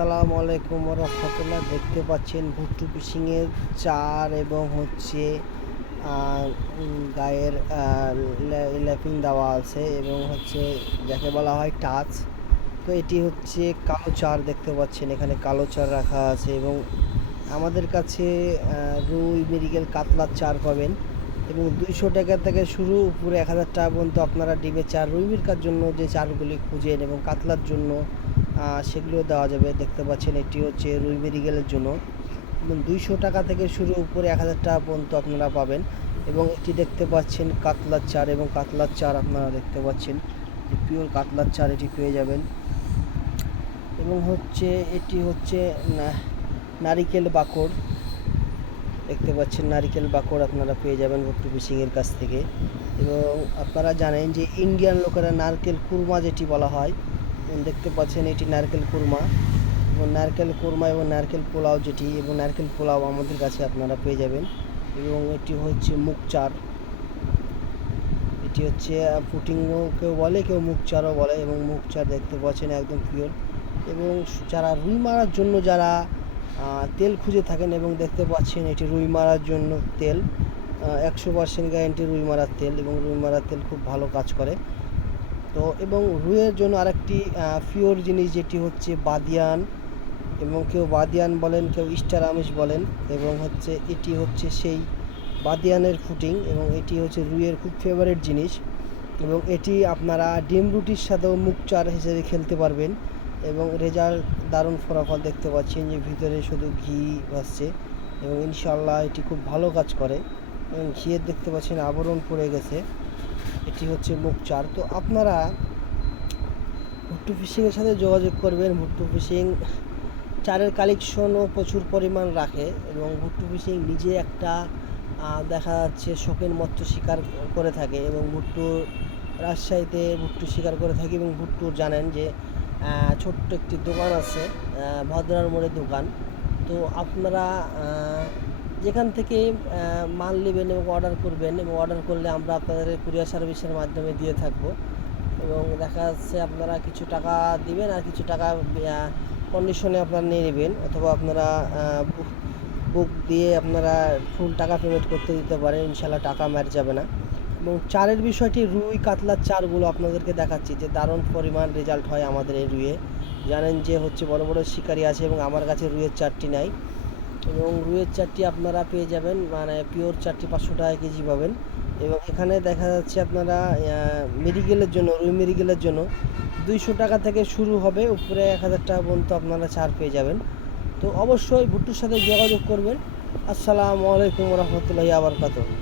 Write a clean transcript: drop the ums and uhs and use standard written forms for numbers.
আসসালামু আলাইকুম রহমতুল্লাহ। দেখতে পাচ্ছেন ভুট্টু ফিশিংয়ের চার এবং হচ্ছে গায়ের ল্যাপিং দেওয়া আছে এবং হচ্ছে যাকে বলা হয় টাচ। তো এটি হচ্ছে কালো চার, দেখতে পাচ্ছেন এখানে কালো চার রাখা আছে এবং আমাদের কাছে রুই মৃগেল কাতলার চার পাবেন এবং 200 টাকা থেকে শুরু, উপরে 1000 টাকা পর্যন্ত আপনারা ডিমে চার রুই মিরকার জন্য যে চারগুলি খুঁজেন এবং কাতলার জন্য সেগুলো দেওয়া যাবে। দেখতে পাচ্ছেন এটি হচ্ছে রুই মৃগেলের জন্য এবং 200 টাকা থেকে শুরু, উপরে 1000 টাকা পর্যন্ত আপনারা পাবেন। এবং এটি দেখতে পাচ্ছেন কাতলার চার, এবং কাতলার চার আপনারা দেখতে পাচ্ছেন পিওর কাতলার চার এটি পেয়ে যাবেন। এবং হচ্ছে এটি হচ্ছে নারিকেল বাকড়, দেখতে পাচ্ছেন নারিকেল বাকড় আপনারা পেয়ে যাবেন ভুট্টু ফিশিংয়ের কাছ থেকে। এবং আপনারা জানেন যে ইন্ডিয়ান লোকেরা নারকেল কুরমা যেটি বলা হয়, দেখতে পাচ্ছেন এটি নারকেল কুরমা এবং নারকেল কুরমা এবং নারকেল পোলাও যেটি, এবং নারকেল পোলাও আমাদের কাছে আপনারা পেয়ে যাবেন। এবং এটি হচ্ছে মুগ চার, এটি হচ্ছে পুটিংও কেউ বলে, কেউ মুগ চারও বলে, এবং মুগ চার দেখতে পাচ্ছেন একদম পিওর। এবং যারা রুই মারার জন্য যারা তেল খুঁজে থাকেন, এবং দেখতে পাচ্ছেন এটি রুই মারার জন্য তেল, 100% গ্যারেন্টি রুই মারার তেল, এবং রুই মারার তেল খুব ভালো কাজ করে। তো এবং রুইয়ের জন্য আরেকটি পিওর জিনিস যেটি হচ্ছে বাদিয়ান, এবং কেউ বাদিয়ান বলেন, কেউ স্টার আমিষ বলেন, এবং হচ্ছে এটি হচ্ছে সেই বাদিয়ানের ফুটিং, এবং এটি হচ্ছে রুইয়ের খুব ফেভারিট জিনিস। এবং এটি আপনারা ডিম রুটির সাথেও মুগ চার হিসেবে খেলতে পারবেন এবং রেজাল্ট দারুণ ফলাফল দেখতে পাচ্ছেন যে ভিতরে শুধু ঘি ভাসছে, এবং ইনশাল্লাহ এটি খুব ভালো কাজ করে। এবং ঘিয়ের দেখতে পাচ্ছেন আবরণ পড়ে গেছে, এটি হচ্ছে মুগ চার। তো আপনারা ভুট্টু ফিশিংয়ের সাথে যোগাযোগ করবেন। ভুট্টু ফিশিং চারের কালেকশনও প্রচুর পরিমাণ রাখে, এবং ভুট্টু ফিশিং নিজে একটা দেখা যাচ্ছে শৌখিন মৎস্য শিকার করে থাকে, এবং ভুট্টু রাজশাহীতে ভুট্টু শিকার করে থাকে। এবং ভুট্টুর জানেন যে ছোট্ট একটি দোকান আছে, ভদ্রার মোড়ে দোকান। তো আপনারা যেখান থেকে মাল নেবেন এবং অর্ডার করবেন, এবং অর্ডার করলে আমরা আপনাদের কুরিয়ার সার্ভিসের মাধ্যমে দিয়ে থাকবো। এবং দেখা যাচ্ছে আপনারা কিছু টাকা দিবেন আর কিছু টাকা কন্ডিশনে আপনারা নিয়ে নেবেন, অথবা আপনারা বুক দিয়ে আপনারা ফুল টাকা পেমেন্ট করতে দিতে পারেন, ইনশাল্লাহ টাকা ম্যার যাবে না। এবং চারের বিষয়টি রুই কাতলার চারগুলো আপনাদেরকে দেখাচ্ছি যে দারুণ পরিমাণ রেজাল্ট হয় আমাদের এই রুইয়ে। জানেন যে হচ্ছে বড় বড় শিকারি আছে, এবং আমার কাছে রুইয়ের চারটি নাই, এবং রুইয়ের চারটি আপনারা পেয়ে যাবেন, মানে পিওর চারটি 500 টাকা কেজি পাবেন। এবং এখানে দেখা যাচ্ছে আপনারা মেডিকেলের জন্য, রুই মেডিকেলের জন্য 200 টাকা থেকে শুরু হবে, উপরে 1000 টাকা পর্যন্ত আপনারা ছাড় পেয়ে যাবেন। তো অবশ্যই ভুট্টুর সাথে যোগাযোগ করবেন। আসসালামু আলাইকুম রহমতুল্লাহি আবরকাতুহু।